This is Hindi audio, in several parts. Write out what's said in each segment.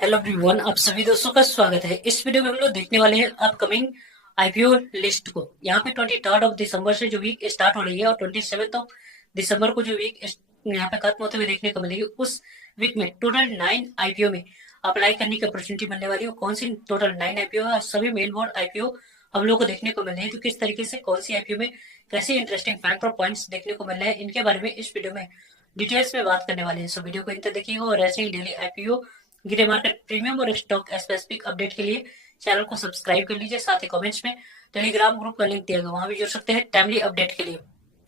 हेलो एवरीवन, आप सभी दोस्तों का स्वागत है। इस वीडियो में हम लोग देखने वाले हैं अपकमिंग आईपीओ लिस्ट को। यहाँ पे 23 दिसंबर से जो वीक स्टार्ट हो रही है और 27 दिसंबर को जो वीक यहाँ पे खत्म होते हुए देखने को मिलेगी, उस वीक में टोटल 9 आईपीओ में अप्लाई करने की अपॉर्चुनिटी मिलने वाली है। कौन सी टोटल 9 आईपीओ है और सभी मेन बोर्ड आईपीओ हम लोग को देखने को मिल रहे हैं, तो किस तरीके से कौन सी आईपीओ में कैसे इंटरेस्टिंग फैक्ट और पॉइंट्स देखने को मिल रहे हैं, इनके बारे में इस वीडियो में डिटेल्स में बात करने वाले हैं। सो वीडियो को इंत देखिएगा और ऐसे ही daily IPO grey market premium और स्टॉक स्पेसिफिक अपडेट के लिए चैनल को सब्सक्राइब कर लीजिए। साथ ही कमेंट्स में टेलीग्राम ग्रुप का लिंक दिया गया, वहां भी जुड़ सकते हैं टाइमली अपडेट के लिए।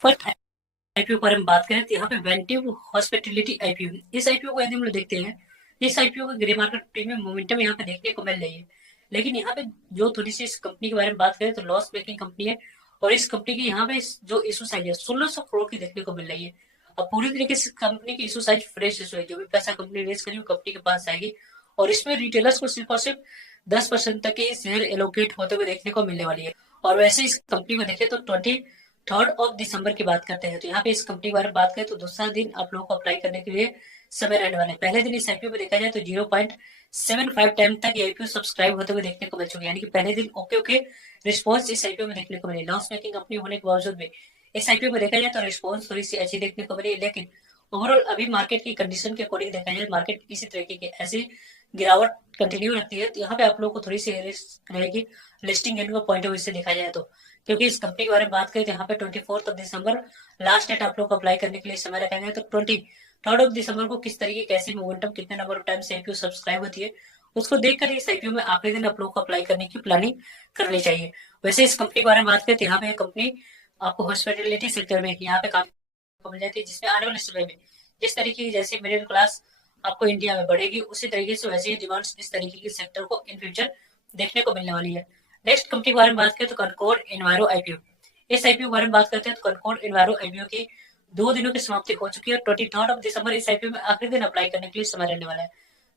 फर्स्ट आईपीओ पर हम बात करें तो यहाँ पे वेंटिव हॉस्पिटलिटी आईपीओ, इस आईपीओ को यदि हम लोग देखते हैं, इस आईपीओ का ग्रे मार्केट प्रीमियम मोमेंटम यहाँ पे देखने को मिल रही है। लेकिन यहाँ पे जो थोड़ी सी इस कंपनी के बारे में बात करें तो लॉस मेकिंग कंपनी है और इस कंपनी की यहाँ पे जो इशू साइज है 1600 करोड़ की देखने को मिल रही है। अब पूरी तरीके से कंपनी की इशू साइज फ्रेश इशू है, जो भी पैसा कंपनी रेज करी वो कंपनी के पास आएगी और इसमें रिटेलर्स को सिर्फ और सिर्फ 10% तक ही शेयर एलोकेट होते हुए देखने को मिलने वाली है। और वैसे इस कंपनी को देखें तो 23 दिसंबर की बात करते हैं, तो यहाँ पे इस कंपनी के बारे में बात करें तो दूसरा दिन आप लोगों को अप्लाई करने के लिए समय रहने वाला है। पहले दिन इस आईपीओ में देखा जाए तो 0.75 टाइम तक आईपीओ सब्सक्राइब होते हुए देखने को मिल चुके हैं, यानी कि पहले दिन ओके ओके रिस्पॉन्स इस आईपीओ में देखने को मिले। लॉस मेकिंग कंपनी होने के बावजूद भी इस आईपीओ में देखा जाए तो रिस्पॉन्स थोड़ी सी अच्छी देखने को मिली, लेकिन ओवरऑल अभी मार्केट की कंडीशन के अकॉर्डिंग देखा जाए मार्केट इसी तरीके की ऐसी गिरावट कंटिन्यू रखती है, तो यहाँ पे आप लोगों को थोड़ी सी रिस्क रहेगी लिस्टिंग गेन का पॉइंट ऑफ व्यू से देखा जाए तो। क्योंकि इस कंपनी के बारे में बात करें तो यहाँ पे 24 दिसंबर लास्ट डेट आप लोग को अप्लाई करने के लिए समय रखा गया है। तो 23 दिसंबर को किस तरीके कैसे मोमेंटम कितने नंबर ऑफ टाइम से आईपीओ सब्सक्राइब होती है, उसको देखकर इस आईपीओ में आखिरी दिन आप लोग को अप्लाई करने की प्लानिंग करनी चाहिए। वैसे इस कंपनी के बारे में बात करें तो यहाँ पे कंपनी आपको हॉस्पिटलिटी सेक्टर में यहाँ पे काफी मिल जाती है, जिसमें आने वाले समय में जिस तरीके की जैसे मिडिल क्लास आपको इंडिया में बढ़ेगी, उसी तरीके से वैसे ही डिमांड इस तरीके के सेक्टर को इन फ्यूचर देखने को मिलने वाली है। नेक्स्ट कंपनी के बारे में बात करें तो कनकॉर्ड एनवायरो आईपीओ, इस आईपीओ के बारे में बात करते हैं तो कनकॉर्ड एनवायरो आईपीओ की 2 दिनों की समाप्ति हो चुकी है। 23 दिसंबर इस आईपीओ में आखिरी दिन अप्लाई करने के लिए समय रहने वाला है।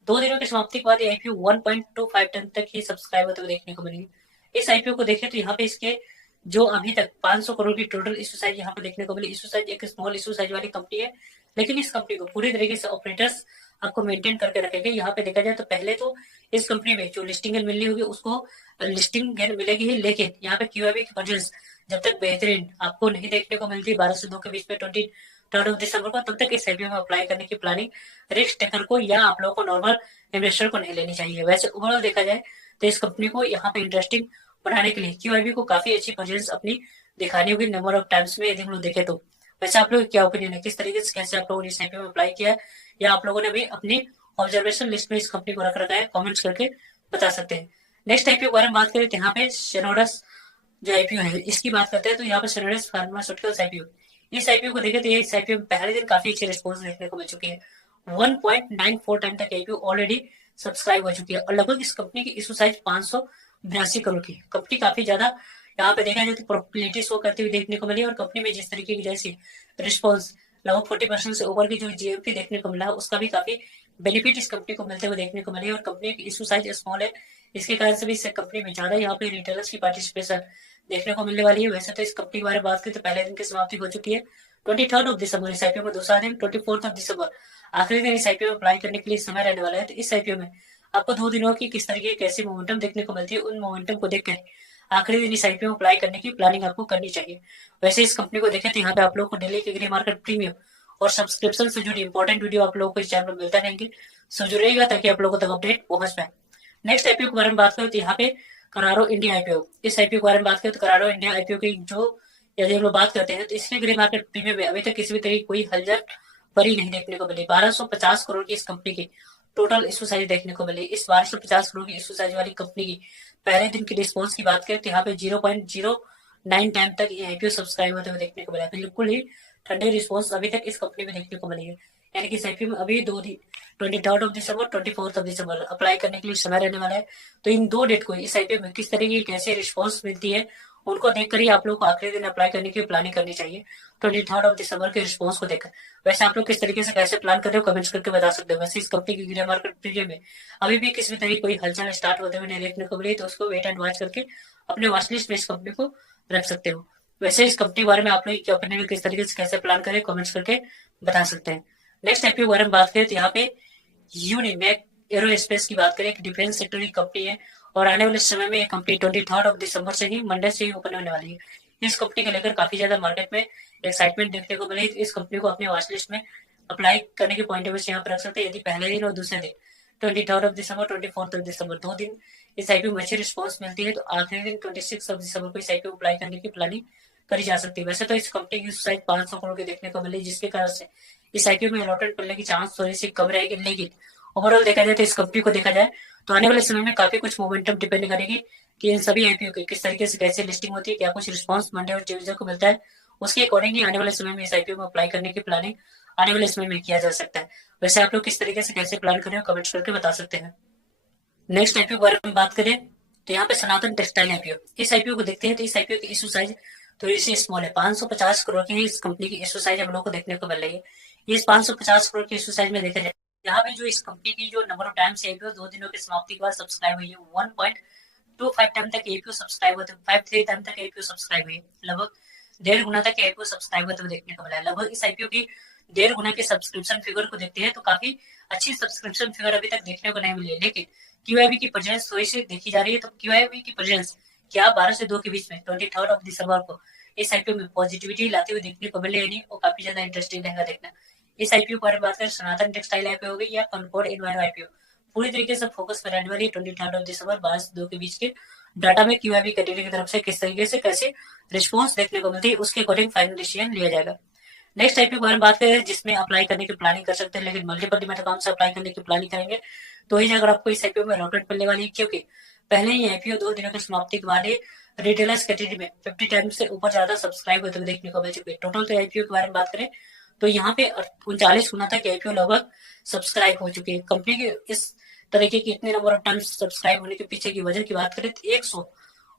2 दिनों की समाप्ति के बाद आईपीओ 1.25 टन तक ही सब्सक्राइब होते हुए देखने को मिलेगी। इस आईपीओ को देखें तो यहाँ पे इसके जो अभी तक 500 करोड़ की टोटल इशू साइज यहाँ पे देखने को मिली। इशू साइज एक स्मॉल इशू साइज वाली कंपनी है, लेकिन इस कंपनी को पूरी तरीके से ऑपरेटर्स आपको मेंटेन करके रखेंगे। यहाँ पे देखा जाए तो पहले तो इस कंपनी में जो लिस्टिंग गेन मिलनी होगी उसको लिस्टिंग गेन मिलेगी ही, लेकिन यहाँ पे क्यूआईबी की मार्जिन्स जब तक बेहतरीन आपको नहीं देखने को मिलती 12 से 2 के बीच में 23 दिसंबर को, तब तक इस आईपीओ में अप्लाई करने की प्लानिंग रिस्क टेकर को या आप लोगों को नॉर्मल इन्वेस्टर को नहीं लेनी चाहिए। वैसे ओवरऑल देखा जाए तो इस कंपनी को यहाँ पे इंटरेस्टिंग बढ़ाने के लिए क्यूआईबी को काफी अच्छी परफॉर्मेंस अपनी दिखानी होगी नंबर ऑफ टाइम्स में, यदि हम लोग देखें तो। वैसे आप लोग क्या ओपिनियन है, किस तरीके से कैसे आप लोगों ने इस आईपीओ में अप्लाई किया है या आप लोगों ने भी अपनी ऑब्जर्वेशन लिस्ट में इस कंपनी को रख रखा है, कमेंट्स करके बता सकते हैं। नेक्स्ट आईपीओ के बारे में बात करें तो यहाँ पे शेनोडस जो आईपीओ है इसकी बात करते हैं, तो यहाँ पे शेनोडस फार्मास्यूटिकल्स आईपीओ, इस आईपीओ को देखें तो ये इस आईपीओ में पहले दिन काफी अच्छे रिस्पॉन्स देखने को मिल चुकी है। 1.94 टाइम तक आईपीओ ऑलरेडी सब्सक्राइब हो चुकी है और लगभग इस कंपनी की इशू साइज 582 करोड़ की। कंपनी काफी ज्यादा यहाँ पे देखा जाए तो प्रॉफिटेबिलिटी शो करते हुए देखने को मिली और कंपनी में जिस तरीके की जैसी रिस्पॉन्स लगभग 40% से ऊपर की जो जीएमपी देखने को मिला, उसका भी काफी बेनिफिट इस कंपनी को मिलते हुए देखने को मिले। और कंपनी की इशू साइज स्मॉल है, इसके कारण से भी इस कंपनी में ज्यादा यहाँ पे रिटेलर्स की पार्टिसिपेशन देखने को मिलने वाली है। वैसे तो इस कंपनी के बारे में बात करें तो पहले दिन की समाप्ति हो चुकी है 23 दिसंबर इस आईपीओ में, दूसरा दिन 24 दिसंबर आखिरी दिन इस आईपीओ में अप्लाई करने के लिए समय रहने वाला है। तो इस आईपीओ में आपको 2 दिनों की किस तरीके की कैसी मोमेंटम देखने को मिलती है, उन मोमेंटम को देखकर आखिरी दिन इस आईपीओ में अप्लाई करने की प्लानिंग आपको करनी चाहिए। वैसे इस कंपनी को देखें तो यहाँ पे आप लोगों को डेली के ग्रे मार्केट प्रीमियम और सब्सक्रिप्शन से जुड़ी इंपॉर्टेंट वीडियो आप लोगों को इस चैनल पर मिलता रहेंगे, सो जुड़ेगा ताकि आप लोगों तक अपडेट पहुंच पाए। नेक्स्ट आईपीओ के बारे में बात करें तो यहाँ पे करारो इंडिया आईपीओ, इस आईपीओ के बारे में बात करें तो करारो इंडिया आईपीओ की जो यदि हम लोग बात करते हैं तो इसके ग्रे मार्केट प्रीमियम में अभी तक किसी भी तरह की कोई हलचल बड़ी नहीं देखने को मिली। 1250 करोड़ की इस कंपनी की टोटल इशू साइज देखने को मिली। इस 1250 करोड़ की इशू साइज वाली कंपनी की पहले दिन की रिस्पॉन्स की बात करें तो यहाँ पे 0.09 टाइम तक आईपीओ सब्सक्राइब होते हुए देखने को मिला। बिल्कुल ही ठंडे रिस्पॉन्स अभी तक इस कंपनी में देखने को मिली है, यानी कि इस आईपीओ में अभी 2 दिन 23 दिसंबर 24 दिसंबर अप्लाई करने के लिए समय रहने वाला है। तो इन 2 डेट को इस आईपीओ में किस तरीके की कैसे रिस्पॉन्स मिलती है उनको देखकर ही आप लोग को आखिरी दिन अप्लाई करने की प्लानिंग करनी चाहिए 23 दिसंबर के रिस्पॉन्स को देखकर। वैसे आप लोग किस तरीके से कैसे प्लान कर रहे हो कमेंट्स करके बता सकते हो। वैसे इस कंपनी की ग्रे मार्केट पीरियड में अभी भी किसी भी तरह की कोई हलचल स्टार्ट होते हुए नहीं देखने को मिली, तो उसको वेट एंड वॉच करके अपने वॉच लिस्ट में इस कंपनी को रख सकते हो। वैसे इस कंपनी के बारे में आप लोग क्या ओपिनियन किस तरीके से कैसे प्लान करें कमेंट्स करके बता सकते हैं। नेक्स्ट आईपीओ के बारे में बात करें तो यहाँ पे यूनिमैक एरोस्पेस की बात करें, एक डिफेंस सेक्टर की कंपनी है और आने वाले समय में ये कंपनी 23 दिसंबर से ही मंडे से ही ओपन होने वाली है। इस कंपनी को लेकर काफी ज्यादा मार्केट में एक्साइटमेंट देखने को मिली। इस कंपनी को अपने वॉच लिस्ट में अप्लाई करने के पॉइंट ऑफ व्यू से यहाँ पर रख सकते हैं। यदि पहले दिन और दूसरे दिन 23 दिसंबर 24 दिसंबर 2 दिन इस आईपीओ में अच्छी रिस्पॉन्स मिलती है तो आखिरी दिन 26 दिसंबर को इस आईपीओ अप्लाई करने की प्लानिंग करी जा सकती है। वैसे तो इस कंपनी की साइज 500 करोड़ की देखने को मिली, जिसके कारण से इस आईपीओ में अलॉटेड मिलने की चांस थोड़ी सी कम रहेगी, लेकिन ओवरऑल देखा जाए तो इस कंपनी को देखा जाए तो आने वाले समय में काफी कुछ मोमेंटम डिपेंड करेगी कि इन सभी आईपीओ की किस तरीके से कैसे लिस्टिंग होती है, क्या कुछ रिस्पॉन्स मंडे और ट्यूजडे को मिलता है, उसके अकॉर्डिंगली आने वाले समय में इस आईपीओ में अप्लाई करने की प्लानिंग आने वाले समय में किया जा सकता है। वैसे आप लोग किस तरीके से कैसे प्लान कर रहे हो कमेंट्स करके बता सकते हैं। नेक्स्ट आईपीओ के बारे में बात करें तो यहाँ पे सनातन टेक्सटाइल आईपीओ, इस आईपीओ को देखते हैं तो इस आईपीओ की इशू साइज थोड़ी सी स्मॉल है। 550 करोड़ की इस कंपनी की इशू साइज हम लोग को देखने को मिल रही है। इस 550 करोड़ की इशू साइज में देखा जाए यहाँ पे जो इस कंपनी की जो नंबर ऑफ टाइम्स आईपीओ 2 दिनों की समाप्ति के बाद सब्सक्राइब हुई है 1.25 टाइम तक आईपीओ सब्सक्राइब होते 53 टाइम तक आईपीओ सब्सक्राइब हुई है। लगभग 1.5 गुना तक आईपीओ सब्सक्राइब होते हुए देखने को मिला है। लगभग इस आईपीओ की 1.5 गुना के सब्सक्रिप्शन फिगर को देखते हैं तो काफी अच्छी सब्सक्रिप्शन फिगर अभी तक देखने को नहीं मिली है, लेकिन क्यूआईबी की प्रेजेंस थोड़ी सी देखी जा रही है। तो क्यूआईबी की प्रेजेंस क्या 12 से 2 के बीच में 23 दिसंबर को इस आईपीओ में पॉजिटिविटी लाते हुए देखने को मिले नहीं, वो काफी ज्यादा इंटरेस्टिंग रहेगा देखना। इस आईपीओ पर बात करें सनातन टेक्सटाइल आईपीओ हो गई या कॉनकॉर्ड इन्वायरो आईपीओ, पूरी तरीके से फोकस पर रहने वाली 23 दिसंबर 12 से 2 के बीच के डाटा में क्यूआईबी कैटेगरी की तरफ से किस तरीके से कैसे रिस्पॉन्स देखने को मिलती है, उसके अकॉर्डिंग फाइनल डिसीजन लिया जाएगा। नेक्स्ट आईपीओ के बारे में बात करें जिसमें अप्लाई करने की प्लानिंग कर सकते हैं, लेकिन मल्टीपल डीमैट अकाउंट से अप्लाई करने की प्लानिंग करेंगे तो ही अगर आपको इस आईपीओ में अलॉटमेंट मिलने वाली है, क्योंकि पहले ही आईपीओ 2 दिनों की समाप्ति के बाद रिटेलर्स कैटेगरी में 50 टाइम्स से ऊपर ज्यादा सब्सक्राइब होते हुए देखने को मिल चुके हैं। टोटल तो आईपीओ के बारे में बात करें तो यहाँ पे 39 गुना तक आईपीओ लगभग सब्सक्राइब हो चुके हैं। कंपनी के इस तरीके की इतने नंबर ऑफ टाइम्स सब्सक्राइब होने के पीछे की वजह की बात करें तो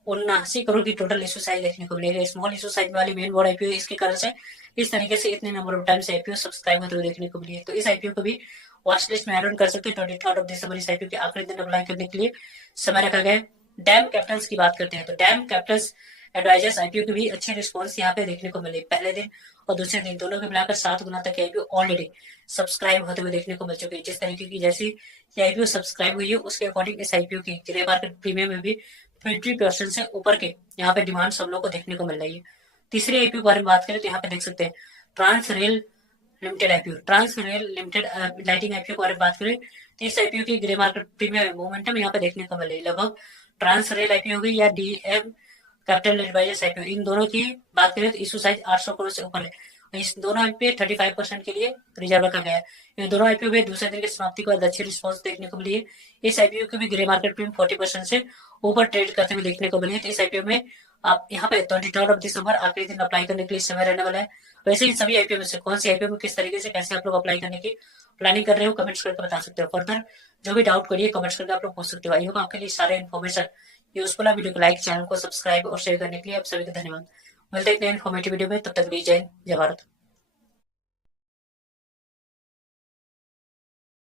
179 करोड़ की टोटल इशू साइज देखने को मिलेगा। स्मॉल इशू साइज वाली मेन बोर्ड आईपीओ इसके कारण से इस तरीके से इतने number of times IPO subscribe होते हुए देखने को मिली है। तो इस आईपीओ को भी वॉच लिस्ट में ऐड ऑन कर सकते हैं। 23 दिसंबर इस आईपीओ के आखिरी दिन अप्लाई करने के लिए समय रखा गया है। डैम कैपिटल्स की बात करते हैं तो डैम कैपिटल्स एडवाइजर्स आईपीओ की भी अच्छे रिस्पॉन्स यहाँ पे देखने को मिले। पहले दिन और दूसरे दिन दोनों के मिलाकर 7 गुना तक आईपीओ ऑलरेडी सब्सक्राइब होते हुए देखने को मिल चुके हैं। जिस तरीके की जैसी आईपीओ सब्सक्राइब हुई है उसके अकॉर्डिंग इस आईपीओ की ग्रे मार्केट प्रीमियम में भी 50% से ऊपर के यहाँ पे डिमांड सब लोग को देखने को मिल रही है। तीसरे आईपीओ के बारे में बात करें तो यहाँ पे देख सकते हैं Trans Rail Limited IPO, Trans Rail Limited lighting IPO के बारे में बात करें तो इस आईपीओ की ग्रे मार्केट प्रीमियम मोमेंटम यहाँ पे देखने को मिल रही है। लगभग ट्रांस रेल आईपीओ हुई या डीएम कैपिटल एडवाइजर्स आईपीओ, इन दोनों की बात करें तो इशू साइज 800 करोड़ से ऊपर है। इस दोनों आईपीओ 35% के लिए रिजर्व रखा गया है। इन दोनों आईपीओ में दूसरे दिन की समाप्ति के बाद अच्छी रिस्पॉन्स देखने को मिली है। इस आईपीओ की भी ग्रे मार्केट प्रीमियम 40% से ऊपर ट्रेड करते हुए देखने को मिले है। तो इस आईपीओ में आप यहाँ पे 23 दिसंबर आखिरी दिन अप्लाई करने के लिए समय रहने वाला है। वैसे इन सभी आईपीओ में से कौन सी आईपीओ में किस तरीके से कैसे आप लोग अप्लाई करने की प्लानिंग कर रहे हो कमेंट्स करके बता सकते हो। फर्दर जो भी डाउट करिए कमेंट्स करके आप लोग पूछ सकते हो। आई होप आपके लिए सारे इन्फॉर्मेशन यूजफुल है। वीडियो को लाइक, चैनल को सब्सक्राइब और शेयर करने के लिए आप सभी को धन्यवाद। मिलते हैं एक नए इन्फॉर्मेटिव वीडियो में, तब तक जय हिंद, जय भारत।